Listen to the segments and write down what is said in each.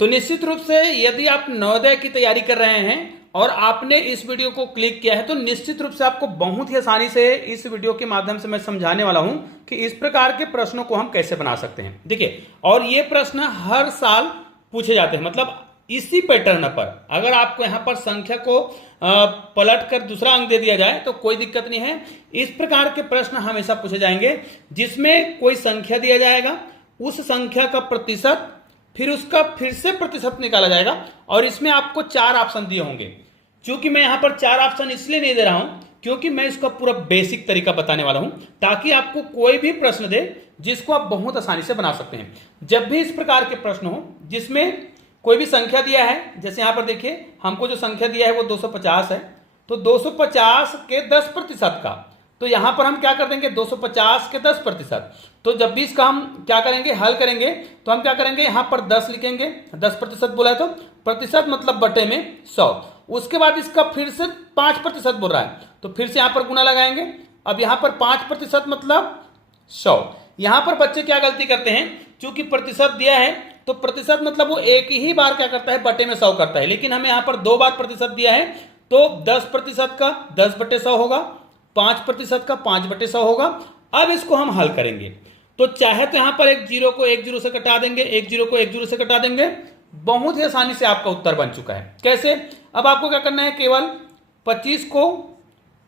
तो निश्चित रूप से यदि आप नवोदय की तैयारी कर रहे हैं और आपने इस वीडियो को क्लिक किया है तो निश्चित रूप से आपको बहुत ही आसानी से इस वीडियो के माध्यम से मैं समझाने वाला हूं कि इस प्रकार के प्रश्नों को हम कैसे बना सकते हैं। देखिए, और ये प्रश्न हर साल पूछे जाते हैं, मतलब इसी पैटर्न पर अगर आपको यहां पर संख्या को पलट कर दूसरा अंक दे दिया जाए तो कोई दिक्कत नहीं है। इस प्रकार के प्रश्न हमेशा पूछे जाएंगे जिसमें कोई संख्या दिया जाएगा, उस संख्या का प्रतिशत, फिर उसका फिर से प्रतिशत निकाला जाएगा और इसमें आपको 4 ऑप्शन दिए होंगे। क्योंकि मैं यहां पर 4 ऑप्शन इसलिए नहीं दे रहा हूं क्योंकि मैं इसका पूरा बेसिक तरीका बताने वाला हूं ताकि आपको कोई भी प्रश्न दे जिसको आप बहुत आसानी से बना सकते हैं। जब भी इस प्रकार के प्रश्न हो जिसमें कोई भी संख्या दिया है, जैसे यहां पर देखिए हमको जो संख्या दिया है वो 250 है, तो 250 के 10% का, तो यहां पर हम क्या कर देंगे 250 के 10%। तो जब भी इसका हम क्या करेंगे हल करेंगे तो हम क्या करेंगे यहां पर 10 लिखेंगे, 10% बोला है तो प्रतिशत मतलब बटे में 100। उसके बाद इसका फिर से 5% बोल रहा है तो फिर से यहां पर गुना लगाएंगे। अब यहां पर 5% मतलब 100। यहां पर बच्चे क्या गलती करते हैं, चूंकि प्रतिशत दिया है तो प्रतिशत मतलब वो एक ही बार क्या करता है बटे में 100 करता है, लेकिन हमें यहां पर 2 बार प्रतिशत दिया है तो 10% का 10/100 होगा, 5% का 5/100 होगा। अब इसको हम हल करेंगे तो चाहे तो यहां पर एक जीरो को एक जीरो से कटा देंगे, एक जीरो को एक जीरो से कटा देंगे, बहुत ही आसानी से आपका उत्तर बन चुका है। कैसे? अब आपको क्या करना है, केवल 25 को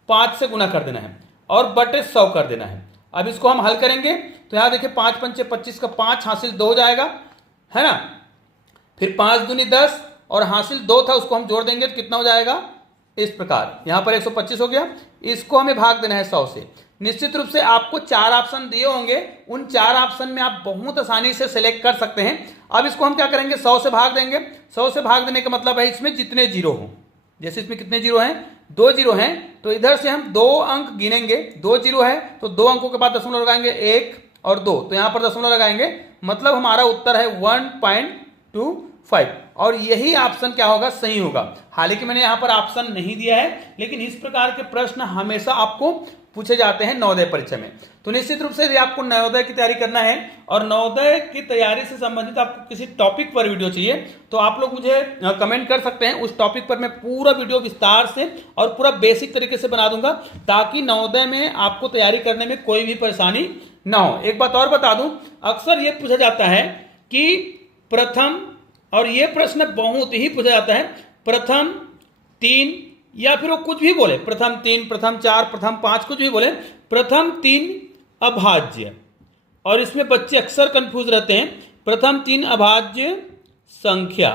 5 से गुना कर देना है और बटे 100 कर देना है। अब इसको हम हल करेंगे तो यहां देखिए 5 पंचे 25 का 5 हासिल 2 हो जाएगा, है ना। फिर 5 दूनी 10 और हासिल 2 था उसको हम जोड़ देंगे तो कितना हो जाएगा, इस प्रकार यहां पर 125 हो गया। इसको हमें भाग देना है 100 से। निश्चित रूप से आपको 4 ऑप्शन दिए होंगे, उन 4 ऑप्शन में आप बहुत आसानी से सिलेक्ट कर सकते हैं। अब इसको हम क्या करेंगे 100 से भाग देंगे। 100 से भाग देने का मतलब है इसमें जितने जीरो हो, जैसे इसमें कितने जीरो हैं, 2 जीरो हैं, तो इधर से हम 2 अंक गिनेंगे। 2 जीरो है तो 2 अंकों के बाद दशमलव लगाएंगे, 1 और 2, तो यहां पर दशमलव लगाएंगे, मतलब हमारा उत्तर है 1.25 और यही ऑप्शन क्या होगा, सही होगा। हालांकि मैंने यहां पर ऑप्शन नहीं दिया है, लेकिन इस प्रकार के प्रश्न हमेशा आपको पूछे जाते हैं नवोदय परीक्षा में। तो निश्चित रूप से यदि आपको नवोदय की तैयारी करना है और नवोदय की तैयारी से संबंधित आपको किसी टॉपिक पर वीडियो चाहिए तो आप लोग मुझे कमेंट कर सकते हैं। उस टॉपिक पर मैं पूरा वीडियो विस्तार से और पूरा बेसिक तरीके से बना दूंगा ताकि नवोदय में आपको तैयारी करने में कोई भी परेशानी ना हो। एक बात और बता दूं, अक्सर यह पूछा जाता है कि प्रथम, और यह प्रश्न बहुत ही पूछा जाता है, प्रथम 3 या फिर वो कुछ भी बोले, प्रथम 3, प्रथम 4, प्रथम 5, कुछ भी बोले, प्रथम 3 अभाज्य, और इसमें बच्चे अक्सर कंफ्यूज रहते हैं। प्रथम 3 अभाज्य संख्या,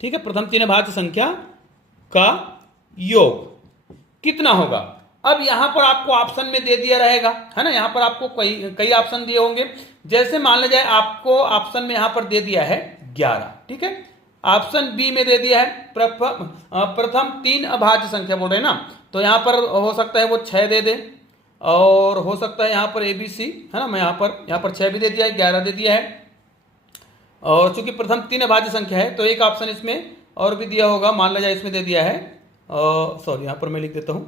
ठीक है, प्रथम 3 अभाज्य संख्या का योग कितना होगा। अब यहां पर आपको ऑप्शन में दे दिया रहेगा, है ना, यहां पर आपको कई ऑप्शन दिए होंगे। जैसे मान लीजिए आपको ऑप्शन में यहां पर दे दिया है 11, ठीक है, ऑप्शन बी में दे दिया है प्रथम 3 अभाज्य संख्या बोल रहे हैं ना, तो यहां पर हो सकता है वो 6 दे दे, और हो सकता है यहां पर ABC, है ना, मैं यहां पर 6 भी दे दिया है, 11 दे दिया है, और चूंकि प्रथम 3 अभाज्य संख्या है तो एक ऑप्शन इसमें और भी दिया होगा, मान लीजिए इसमें दे दिया है, सॉरी यहां पर मैं लिख देता हूं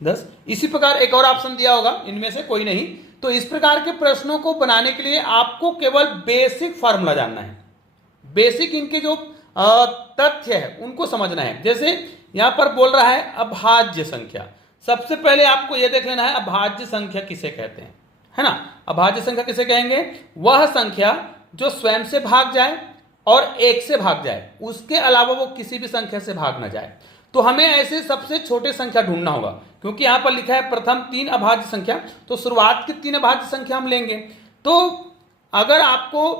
10। इसी प्रकार एक और ऑप्शन दिया होगा, इनमें से कोई नहीं। तो इस प्रकार के प्रश्नों को बनाने के लिए आपको केवल बेसिक फार्मूला जानना है, बेसिक इनके जो तथ्य है उनको समझना है। जैसे यहां पर बोल रहा है अभाज्य संख्या, सबसे पहले आपको यह देख लेना है अभाज्य संख्या किसे कहते हैं, है ना। अभाज्य संख्या किसे कहेंगे, वह संख्या जो स्वयं से भाग जाए और 1 से भाग जाए, उसके अलावा वो किसी भी संख्या से भाग ना जाए। तो हमें ऐसे सबसे छोटे संख्या ढूंढना होगा, क्योंकि यहां पर लिखा है प्रथम 3 अभाज्य संख्या, तो शुरुआत की 3 अभाज्य संख्या हम लेंगे। तो अगर आपको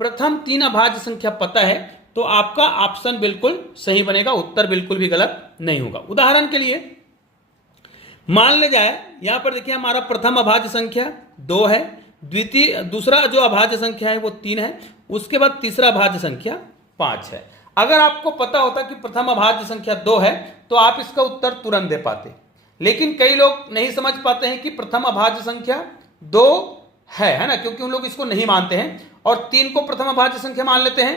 प्रथम 3 अभाज्य संख्या पता है तो आपका ऑप्शन बिल्कुल सही बनेगा, उत्तर बिल्कुल भी गलत नहीं होगा। उदाहरण के लिए मान ले जाए यहां पर देखिए हमारा प्रथम अभाज्य संख्या 2 है, दूसरा जो अभाज्य संख्या है वो 3 है, उसके बाद तीसरा अभाज्य संख्या 5 है। अगर आपको पता होता कि प्रथम अभाज्य संख्या 2 है तो आप इसका उत्तर तुरंत दे पाते, लेकिन कई लोग नहीं समझ पाते हैं कि प्रथम अभाज्य संख्या 2 है ना, क्योंकि उन लोग इसको नहीं मानते हैं और 3 को प्रथम अभाज्य संख्या मान लेते हैं,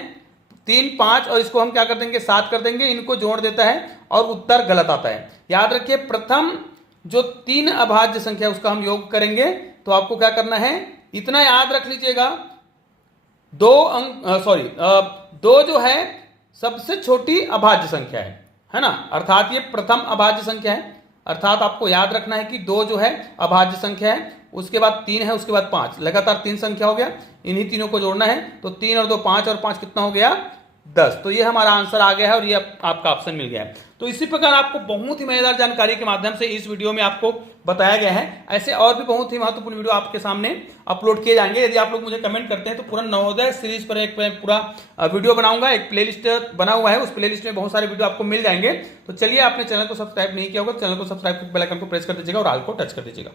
3, 5 और इसको हम क्या कर देंगे 7 कर देंगे, इनको जोड़ देता है और उत्तर गलत आता है। याद रखिए प्रथम जो 3 अभाज्य संख्या उसका हम योग करेंगे तो आपको क्या करना है, इतना याद रख लीजिएगा, दो जो है सबसे छोटी अभाज्य संख्या है ना, अर्थात ये प्रथम अभाज्य संख्या है। अर्थात आपको याद रखना है कि 2 जो है अभाज्य संख्या है, उसके बाद 3 है, उसके बाद 5, लगातार 3 संख्या हो गया। इन्हीं तीनों को जोड़ना है, तो 3 और 2 5 और 5 कितना हो गया 10। तो ये हमारा आंसर आ गया है और ये आपका ऑप्शन मिल गया है। तो इसी प्रकार आपको बहुत ही मजेदार जानकारी के माध्यम से इस वीडियो में आपको बताया गया है। ऐसे और भी बहुत ही महत्वपूर्ण वीडियो आपके सामने अपलोड किए जाएंगे। यदि आप लोग मुझे कमेंट करते हैं तो पूरा नवोदय सीरीज पर एक पूरा वीडियो बनाऊंगा, एक प्लेलिस्ट बना हुआ है, उस प्लेलिस्ट में बहुत सारे वीडियो आपको मिल जाएंगे। तो चलिए, आपने चैनल को सब्सक्राइब नहीं किया होगा, चैनल को सब्सक्राइब करके बेल आइकन को प्रेस कर दीजिएगा और ऑल को टच कर दीजिएगा।